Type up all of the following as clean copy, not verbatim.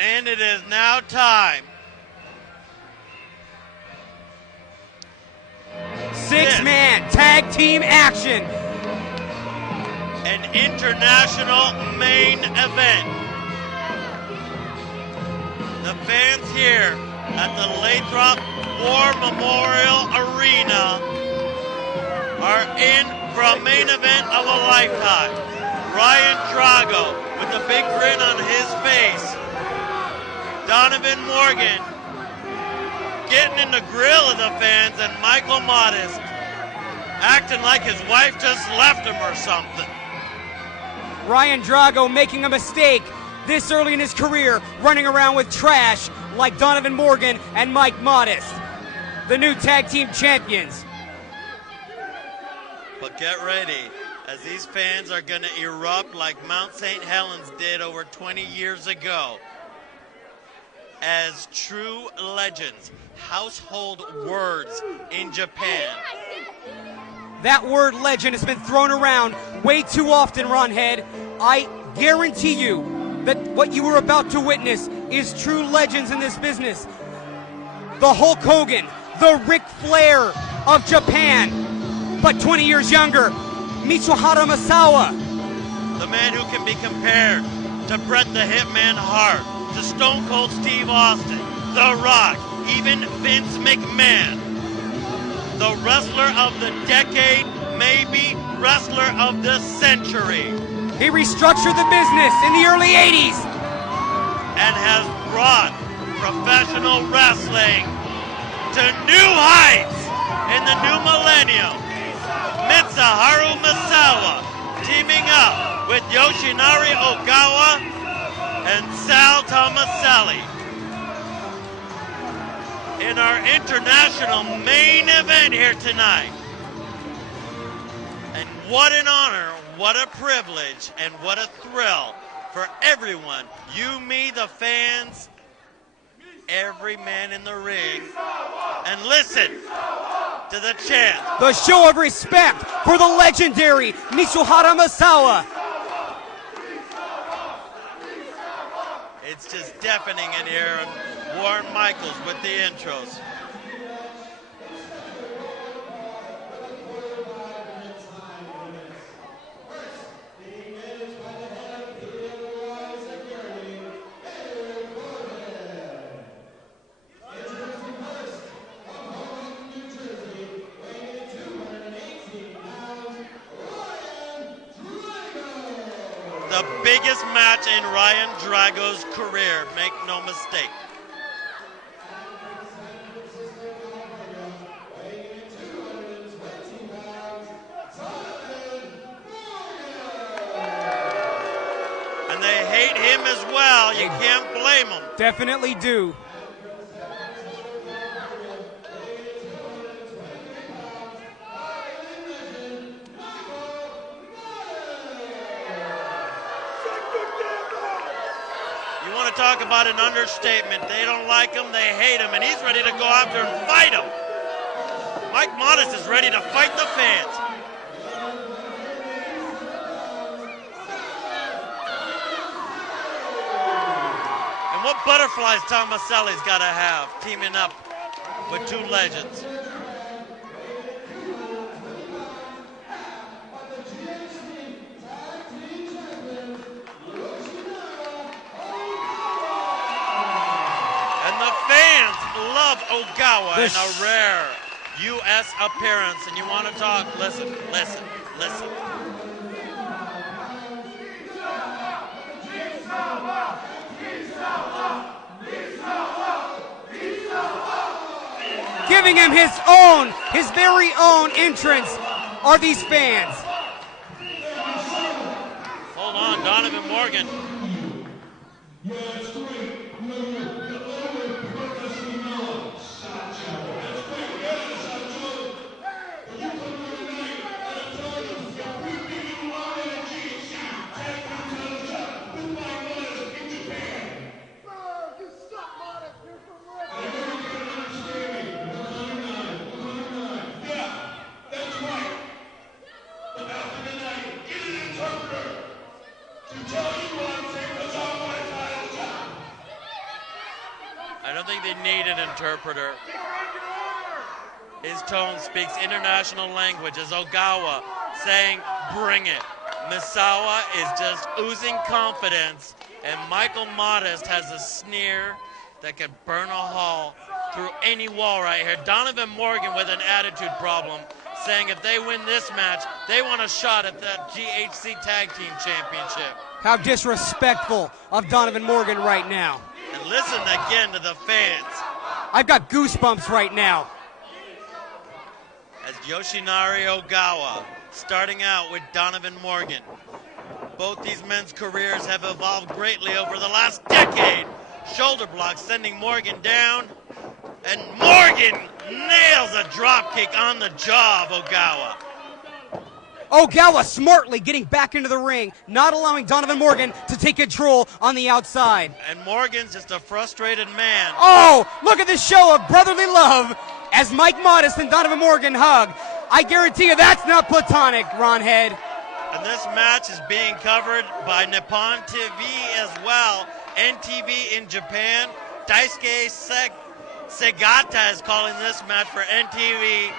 And it is now time. Six-man tag team action. An international main event. The fans here at the Lathrop War Memorial Arena are in for a main event of a lifetime. Ryan Drago with a big grin on his face. Donovan Morgan getting in the grill of the fans, and Michael Modest acting like his wife just left him or something. Ryan Drago making a mistake this early in his career, running around with trash like Donovan Morgan and Mike Modest, the new tag team champions. But get ready, as these fans are going to erupt like Mount St. Helens did over 20 years ago. As true legends, household words in Japan. That word legend has been thrown around way too often, Ron Head. I guarantee you that what you were about to witness is true legends in this business. The Hulk Hogan, the Ric Flair of Japan, but 20 years younger, Mitsuharu Misawa. The man who can be compared to Bret the Hitman Hart, to Stone Cold Steve Austin, The Rock, even Vince McMahon. The wrestler of the decade, maybe wrestler of the century. He restructured the business in the early 80s. And has brought professional wrestling to new heights in the new millennium. Mitsuharu Misawa teaming up with Yoshinari Ogawa and Sal Thomaselli in our international main event here tonight. And what an honor, what a privilege, and what a thrill for everyone. You, me, the fans, every man in the ring. And listen to the chant. The show of respect for the legendary Mitsuharu Misawa. It's just deafening in here, and Warren Michaels with the intros. The biggest match in Ryan Drago's career, make no mistake. And they hate him as well, you can't blame them. Definitely do. Talk about an understatement. They don't like him, they hate him, and he's ready to go after and fight him. Mike Modest is ready to fight the fans. And what butterflies Thomaselli's got to have, teaming up with two legends. Love Ogawa in a rare U.S. appearance, and you want to talk? Listen, listen, listen. Giving him his very own entrance are these fans. Hold on, Donovan Morgan. I don't think they need an interpreter. His tone speaks international language as Ogawa saying, bring it. Misawa is just oozing confidence, and Michael Modest has a sneer that could burn a hole through any wall right here. Donovan Morgan with an attitude problem, saying if they win this match, they want a shot at the GHC Tag Team Championship. How disrespectful of Donovan Morgan right now. And listen again to the fans. I've got goosebumps right now. As Yoshinari Ogawa starting out with Donovan Morgan. Both these men's careers have evolved greatly over the last decade. Shoulder block sending Morgan down, and Morgan nails a drop kick on the jaw of Ogawa. Ogawa smartly getting back into the ring, not allowing Donovan Morgan to take control on the outside. And Morgan's just a frustrated man. Oh, look at this show of brotherly love as Mike Modest and Donovan Morgan hug. I guarantee you that's not platonic, Ron Head. And this match is being covered by Nippon TV as well. NTV in Japan. Daisuke Segata is calling this match for NTV.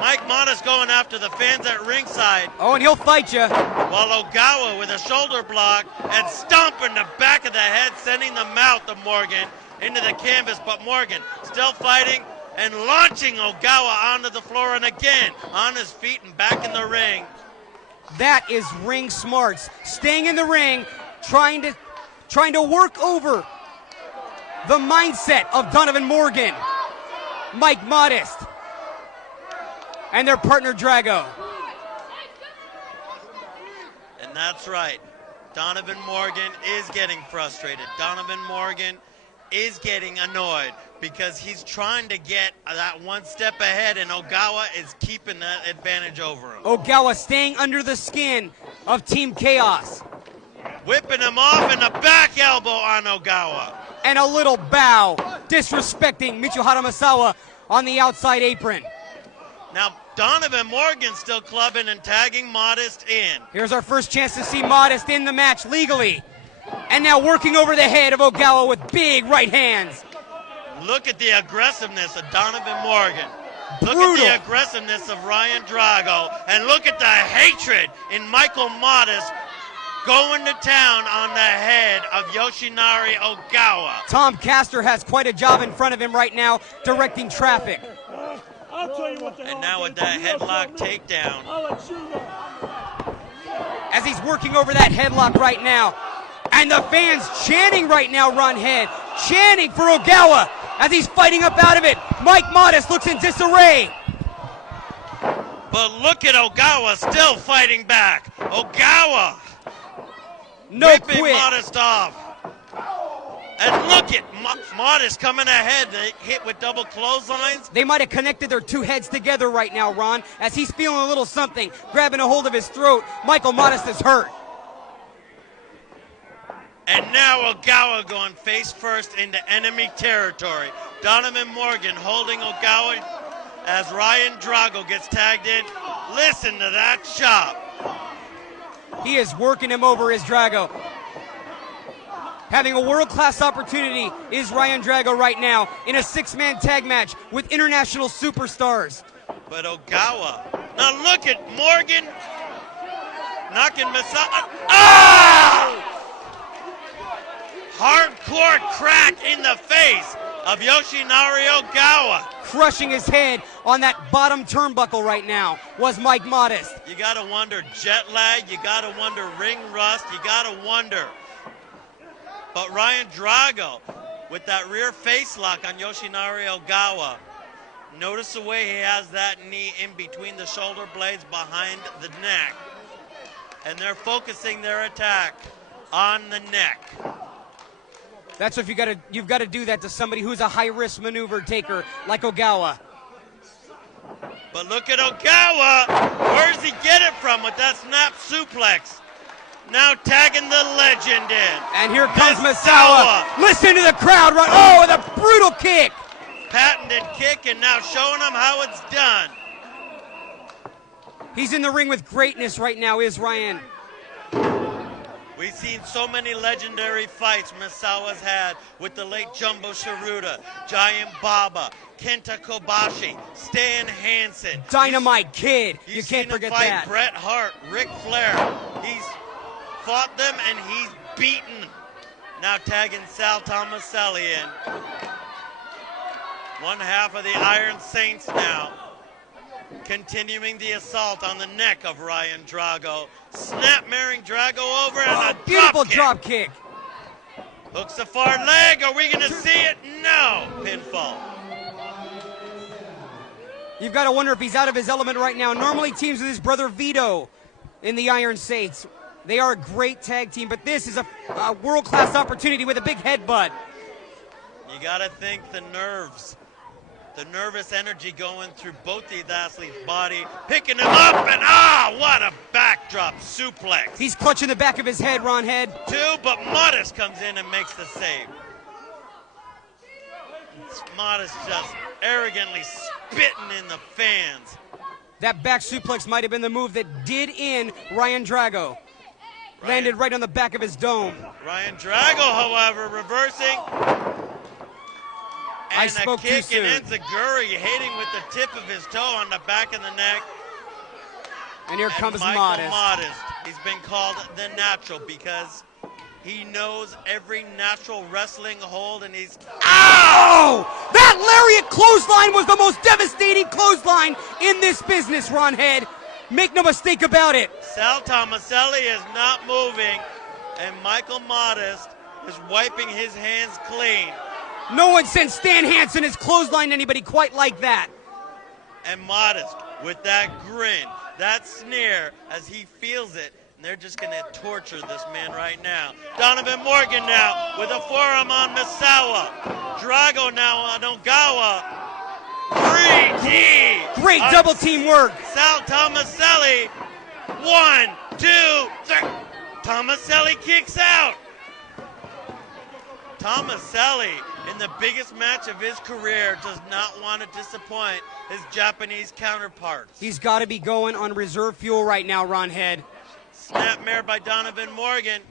Mike Modest going after the fans at ringside. Oh, and he'll fight you. While Ogawa with a shoulder block and stomping the back of the head, sending the mouth of Morgan into the canvas. But Morgan still fighting and launching Ogawa onto the floor, and again on his feet and back in the ring. That is ring smarts. Staying in the ring, trying to work over the mindset of Donovan Morgan, Mike Modest, and their partner Drago. And that's right. Donovan Morgan is getting frustrated. Donovan Morgan is getting annoyed because he's trying to get that one step ahead, and Ogawa is keeping that advantage over him. Ogawa staying under the skin of Team Chaos. Whipping him off, and a back elbow on Ogawa. And a little bow, disrespecting Mitsuharu Misawa on the outside apron. Now, Donovan Morgan still clubbing and tagging Modest in. Here's our first chance to see Modest in the match legally. And now working over the head of Ogawa with big right hands. Look at the aggressiveness of Donovan Morgan. Look Brutal. at the aggressiveness of Ryan Drago. And look at the hatred in Michael Modest going to town on the head of Yoshinari Ogawa. Tom Castor has quite a job in front of him right now, directing traffic. And now with that headlock takedown. As he's working over that headlock right now. And the fans chanting right now, Ron Head. Chanting for Ogawa as he's fighting up out of it. Mike Modest looks in disarray. But look at Ogawa still fighting back. Ogawa No ripping quit. Modest off. And look at Modest coming ahead. They hit with double clotheslines. They might have connected their two heads together right now, Ron, as he's feeling a little something, grabbing a hold of his throat. Michael Modest is hurt. And now Ogawa going face first into enemy territory. Donovan Morgan holding Ogawa as Ryan Drago gets tagged in. Listen to that chop. He is working him over, is Drago. Having a world-class opportunity is Ryan Drago right now in a six-man tag match with international superstars. But Ogawa, now look at Morgan knocking Misawa. Ah! Hardcore crack in the face of Yoshinari Ogawa. Crushing his head on that bottom turnbuckle right now was Mike Modest. You gotta wonder jet lag, you gotta wonder ring rust, you gotta wonder. But Ryan Drago with that rear face lock on Yoshinari Ogawa. Notice the way he has that knee in between the shoulder blades behind the neck. And they're focusing their attack on the neck. That's if you've got to do that to somebody who's a high-risk maneuver taker like Ogawa. But look at Ogawa. Where does he get it from with that snap suplex? Now tagging the legend in. And here comes Misawa. Listen to the crowd run. Oh, with a brutal kick. Patented kick, and now showing them how it's done. He's in the ring with greatness right now, is Ryan. We've seen so many legendary fights Misawa's had with the late Jumbo Shiruda, Giant Baba, Kenta Kobashi, Stan Hansen. Dynamite Kid. You You've can't seen him forget fight that. Bret Hart, Ric Flair. He's fought them and he's beaten. Now tagging Sal Thomaselli in. One half of the Iron Saints now. Continuing the assault on the neck of Ryan Drago. Snap-maring Drago over and a Beautiful drop drop kick. Hooks the far leg. Are we going to see it? No. Pinfall. You've got to wonder if he's out of his element right now. Normally teams with his brother Vito in the Iron Saints. They are a great tag team, but this is a world-class opportunity with a big headbutt. You got to think the nerves. The nervous energy going through both these athletes' body, picking him up, and what a backdrop suplex. He's clutching the back of his head, Ron Head. Two, but Modest comes in and makes the save. Modest just arrogantly spitting in the fans. That back suplex might have been the move that did in Ryan Drago. Landed right on the back of his dome. Ryan Drago, however, reversing. I And spoke a too kick soon. and Enziguri hitting with the tip of his toe on the back of the neck. And here comes Michael Modest. Modest. He's been called the natural because he knows every natural wrestling hold, and he's Oh! That lariat clothesline was the most devastating clothesline in this business, Ron Head. Make no mistake about it. Sal Thomaselli is not moving, and Michael Modest is wiping his hands clean. No one since Stan Hansen has clotheslined anybody quite like that. And Modest with that grin, that sneer as he feels it. And they're just going to torture this man right now. Donovan Morgan now with a forearm on Misawa. Drago now on Ogawa. 3D. Great double team work. Sal Thomaselli. 1, 2, 3. Thomaselli kicks out. Thomaselli, in the biggest match of his career, does not want to disappoint his Japanese counterparts. He's got to be going on reserve fuel right now, Ron Head. Snapmare by Donovan Morgan.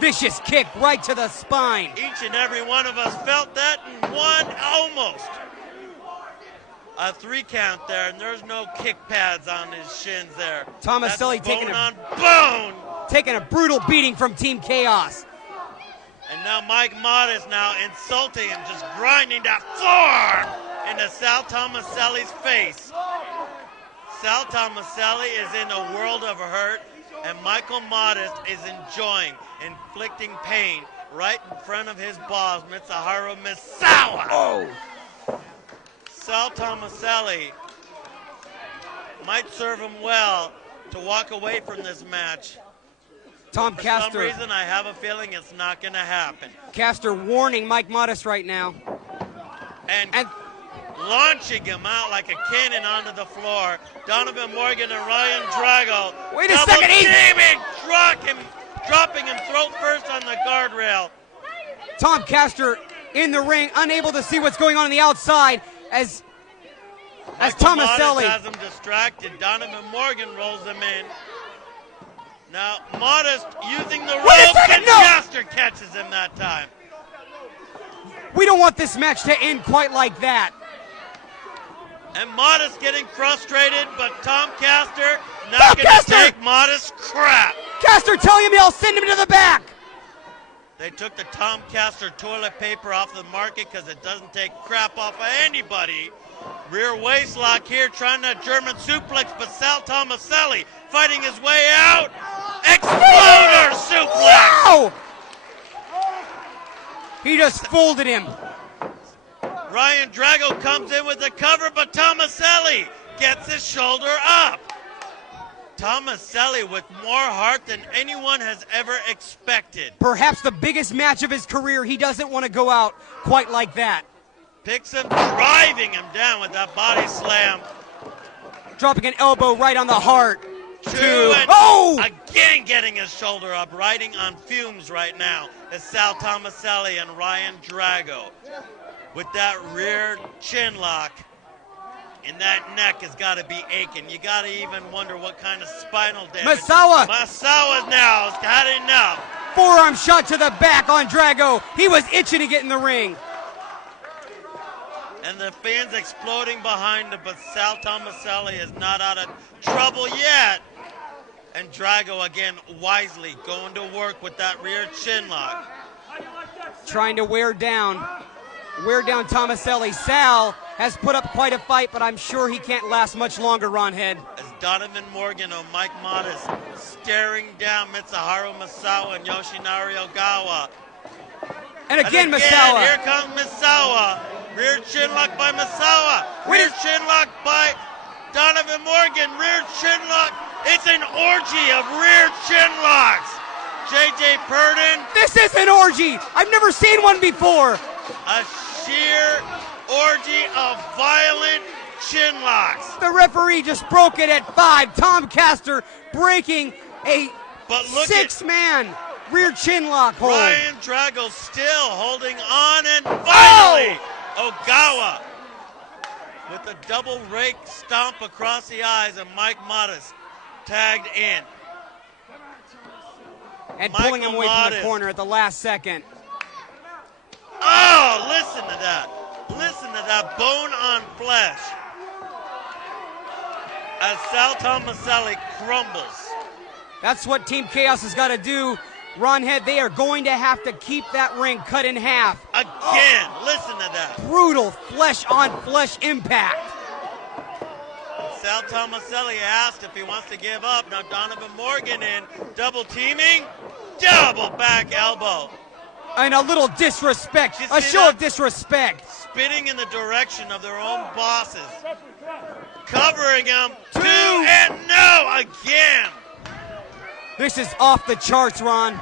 Vicious kick right to the spine. Each and every one of us felt that and one almost. A 3 count there, and there's no kick pads on his shins there. Thomaselli That's taking bone on bone. taking a brutal beating from Team Chaos. And now Mike Modest now insulting him, just grinding that forearm into Sal Thomaselli's face. Sal Thomaselli is in a world of hurt, and Michael Modest is enjoying inflicting pain right in front of his boss, Mitsuharu Misawa. Oh! Sal Thomaselli might serve him well to walk away from this match. Tom For Castor. some reason, I have a feeling it's not going to happen. Castor warning Mike Modest right now. And launching him out like a cannon onto the floor. Donovan Morgan and Ryan Drago. Wait a second, Teaming, dropping him throat first on the guardrail. Tom Castor in the ring, unable to see what's going on the outside as Michael Modest Thomaselli. has him distracted. Donovan Morgan rolls him in. Now Modest using the Wait a rope, second, and no! Castor catches him that time. We don't want this match to end quite like that. And Modest getting frustrated, but Tom Castor not going to Castor! take Modest crap. Castor telling me I'll send him to the back. They took the Tom Castor toilet paper off the market because it doesn't take crap off of anybody. Rear waist lock here, trying to German suplex, but Sal Thomaselli fighting his way out. Exploder suplex! Wow! He just folded him. Ryan Drago comes in with the cover, but Thomaselli gets his shoulder up. Thomaselli with more heart than anyone has ever expected. Perhaps the biggest match of his career. He doesn't want to go out quite like that. Picks him, driving him down with that body slam. Dropping an elbow right on the heart. Two, and Oh! again getting his shoulder up, riding on fumes right now is Sal Thomaselli and Ryan Drago with that rear chin lock And that neck has got to be aching. You got to even wonder what kind of spinal damage. Misawa now has had enough. Forearm shot to the back on Drago. He was itching to get in the ring. And the fans exploding behind him, but Sal Thomaselli is not out of trouble yet. And Drago again wisely going to work with that rear chin lock. Trying to wear down Thomaselli. Sal has put up quite a fight, but I'm sure he can't last much longer, Ron Head. As Donovan Morgan and Mike Modest staring down Mitsuharu Misawa and Yoshinari Ogawa. And again Misawa. Here comes Misawa. Rear chin lock by Misawa. Rear chin lock by Donovan Morgan. Rear chin lock. It's an orgy of rear chin locks. JJ Purdon. This is an orgy. I've never seen one before. A sheer orgy of violent chin locks. The referee just broke it at 5. Tom Castor breaking a 6-man rear chin lock hold. Ryan Drago still holding on, and finally Ogawa with a double rake stomp across the eyes, and Mike Modest tagged in. And pulling him away from the corner at the last second. Oh, listen to that. Listen to that bone on flesh. As Sal Thomaselli crumbles. That's what Team Chaos has got to do. Ron Head, they are going to have to keep that ring cut in half. Again, listen to that. Brutal flesh on flesh impact. Sal Thomaselli asked if he wants to give up. Now Donovan Morgan in, double teaming, double back elbow. And a little disrespect, a show of disrespect. Spitting in the direction of their own bosses. Covering him, 2 and no again. This is off the charts, Ron.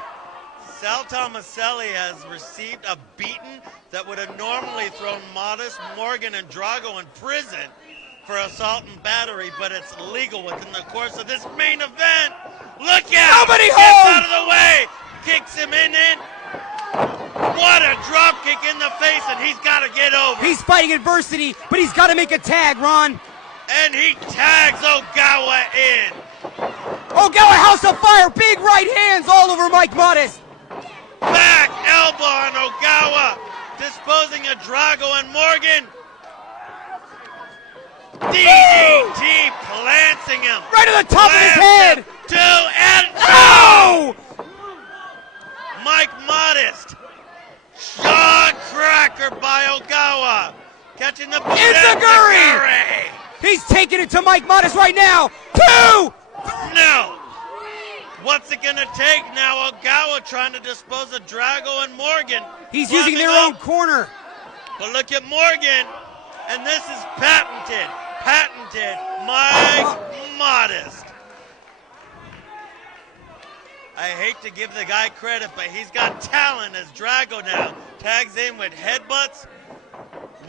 Sal Thomaselli has received a beating that would have normally thrown Modest, Morgan, and Drago in prison for assault and battery, but it's legal within the course of this main event. Look out! Nobody Gets home! out of the way! Kicks him in. What a drop kick in the face, and he's got to get over. He's fighting adversity, but he's got to make a tag, Ron. And he tags Ogawa in. Ogawa House of Fire, big right hands all over Mike Modest. Back elbow on Ogawa, disposing of Drago and Morgan. DDT planting him. Right to the top of his head. 2 and 2. Oh! Mike Modest. Jaw cracker by Ogawa. Catching the Enziguri. He's taking it to Mike Modest right now. 2! No. What's it going to take now? Ogawa trying to dispose of Drago and Morgan. He's using their own corner. But look at Morgan. And this is patented Mike Modest. I hate to give the guy credit, but he's got talent as Drago now tags in with headbutts,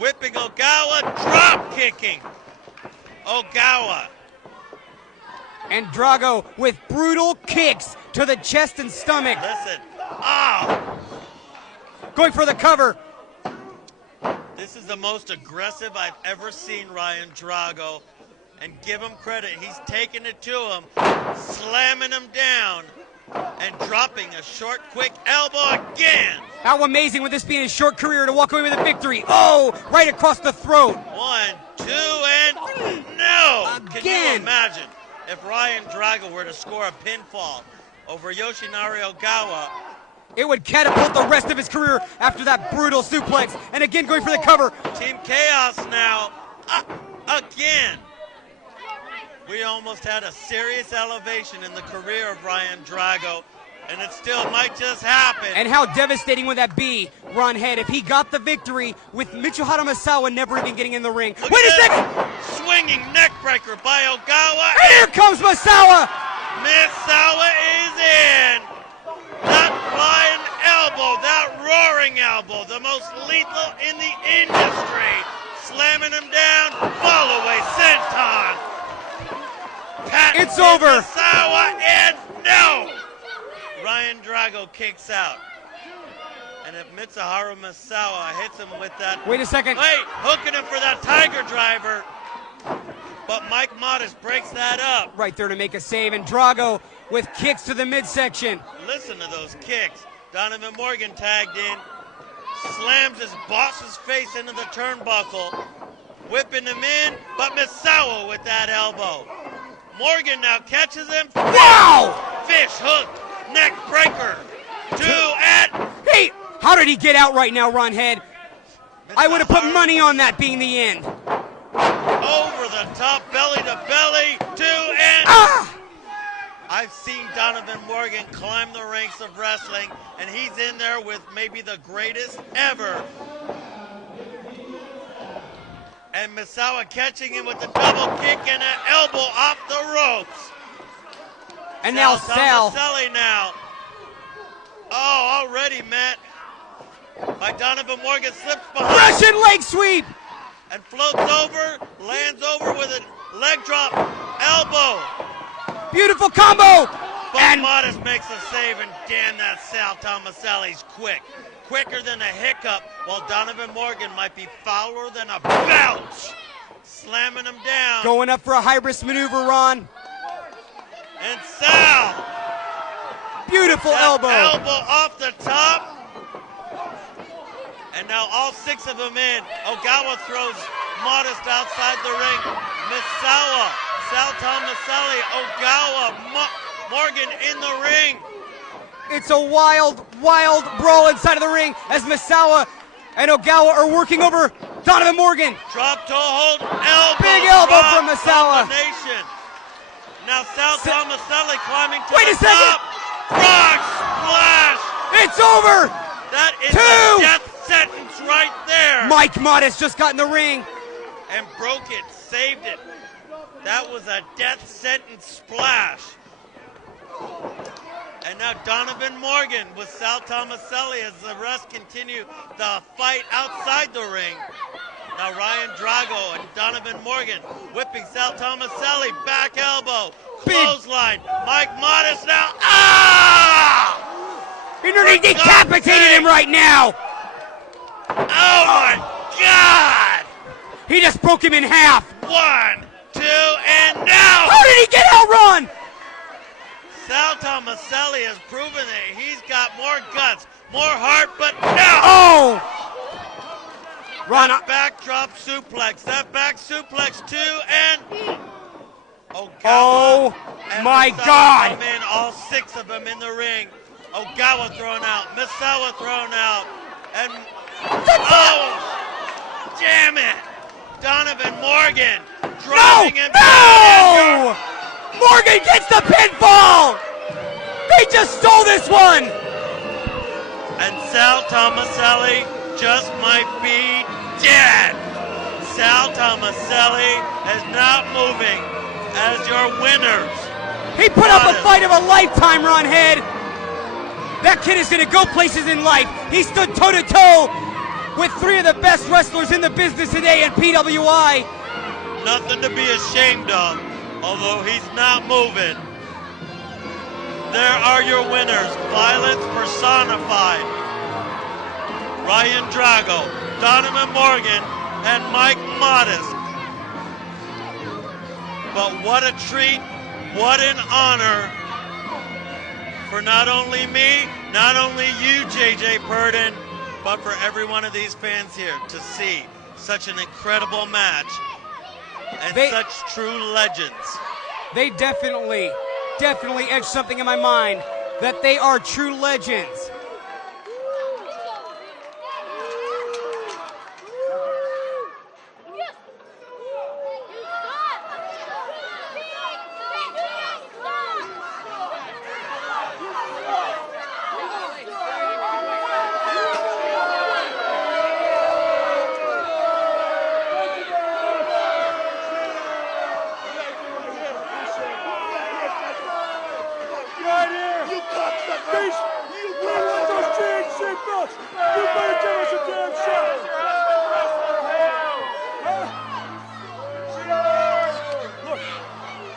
whipping Ogawa, drop kicking Ogawa. And Drago with brutal kicks to the chest and stomach. Listen, oh! Going for the cover. This is the most aggressive I've ever seen Ryan Drago. And give him credit, he's taking it to him, slamming him down, and dropping a short, quick elbow again. How amazing would this be in his short career to walk away with a victory? Oh, right across the throat. 1, 2, and no! Again. Can you imagine if Ryan Drago were to score a pinfall over Yoshinari Ogawa? It would catapult the rest of his career after that brutal suplex. And again, going for the cover. Team Chaos now, again. We almost had a serious elevation in the career of Ryan Drago, and it still might just happen. And how devastating would that be, Ron Head, if he got the victory with Mitsuharu Misawa never even getting in the ring? Look Wait a second! Swinging neckbreaker by Ogawa. And here comes Misawa! Misawa is in. That flying elbow, that roaring elbow, the most lethal in the industry. Slamming him down, fall away senton. It's over. Misawa, and no! Ryan Drago kicks out. And if Mitsuharu Misawa hits him with that... Wait a second. Wait, hooking him for that tiger driver. but Mike Modest breaks that up. Right there to make a save, and Drago with kicks to the midsection. Listen to those kicks. Donovan Morgan tagged in, slams his boss's face into the turnbuckle, whipping him in, but Misawa with that elbow. Morgan now catches him. Wow! Fish hook, neck breaker. 2 and... Hey, how did he get out right now, Runhead? I would have put Mitsuharu money on that being the end. over the top, belly to belly. 2 and... Ah! I've seen Donovan Morgan climb the ranks of wrestling, and he's in there with maybe the greatest ever. And Misawa catching him with the double kick and an elbow off the ropes. And now Sal. Thomaselli now. Oh, already met by Donovan Morgan, slips behind Russian leg sweep. and floats over, lands over with a leg drop, elbow. Beautiful combo. But And Modest makes a save, and damn, that Sal Thomaselli's quick. Quicker than a hiccup, while Donovan Morgan might be fouler than a bounce. Slamming him down. going up for a high-risk maneuver, Ron. And Sal. Beautiful That elbow. elbow off the top. And now all 6 of them in. Ogawa throws Modest outside the ring. Misawa, Sal Thomaselli, Ogawa, Morgan in the ring. It's a wild, wild brawl inside of the ring as Misawa and Ogawa are working over Donovan Morgan. Drop toe hold, elbow. Big elbow drop from Misawa. combination. Now Sal Thomaselli climbing to Wait the a second. top. Frog splash. It's over. That is 2. a death sentence right there. Mike Modest just got in the ring. And broke it, saved it. That was a death sentence splash. And now Donovan Morgan with Sal Thomaselli as the rest continue the fight outside the ring. Now Ryan Drago and Donovan Morgan whipping Sal Thomaselli, back elbow, clothesline. Mike Modest now. Ah! He nearly For God's decapitated sake. him right now. Oh my God! He just broke him in half. 1, 2, and now! How did he get out, Ron? Sal Thomaselli has proven that he's got more guts, more heart, but no! Oh! Ron, Backdrop suplex. That back suplex 2 and Ogawa. Oh, and my Misawa God. come in, all 6 of them in the ring. Ogawa thrown out. Misawa thrown out. And oh, damn it. Donovan Morgan driving him down. No! Morgan gets the pinfall! They just stole this one! And Sal Thomaselli just might be dead. Sal Thomaselli is not moving as your winners. He put up a Modest. fight of a lifetime, Ron Head. That kid is gonna go places in life. He stood toe-to-toe with 3 of the best wrestlers in the business today in PWI. Nothing to be ashamed of, although he's not moving. There are your winners, violence personified. Ryan Drago, Donovan Morgan, and Mike Modest. But what a treat, what an honor for not only me, not only you, JJ Purdon, but for every one of these fans here to see such an incredible match and such true legends. They definitely etched something in my mind that they are true legends.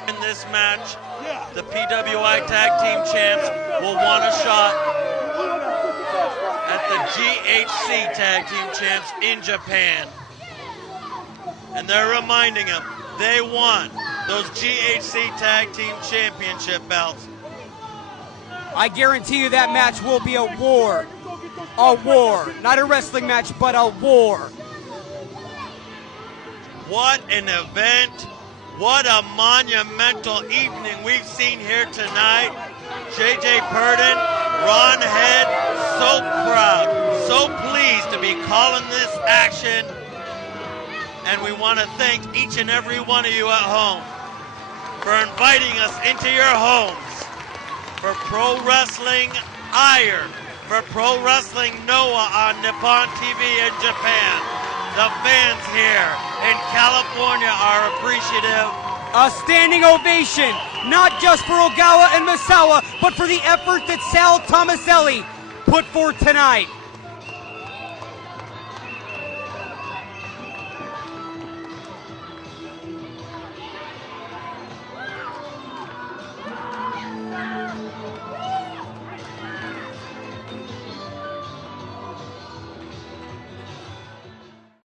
In this match, the PWI Tag Team Champs will want a shot at the GHC Tag Team Champs in Japan. And they're reminding them they won those GHC Tag Team Championship belts. I guarantee you that match will be a war. A war. Not a wrestling match, but a war. What an event. What a monumental evening we've seen here tonight. JJ Purdon, Ron Head, so proud, so pleased to be calling this action. And we want to thank each and every one of you at home for inviting us into your homes for Pro Wrestling Ire, for Pro Wrestling Noah on Nippon TV in Japan. The fans here in California are appreciative. A standing ovation, not just for Ogawa and Misawa, but for the effort that Sal Thomaselli put forth tonight.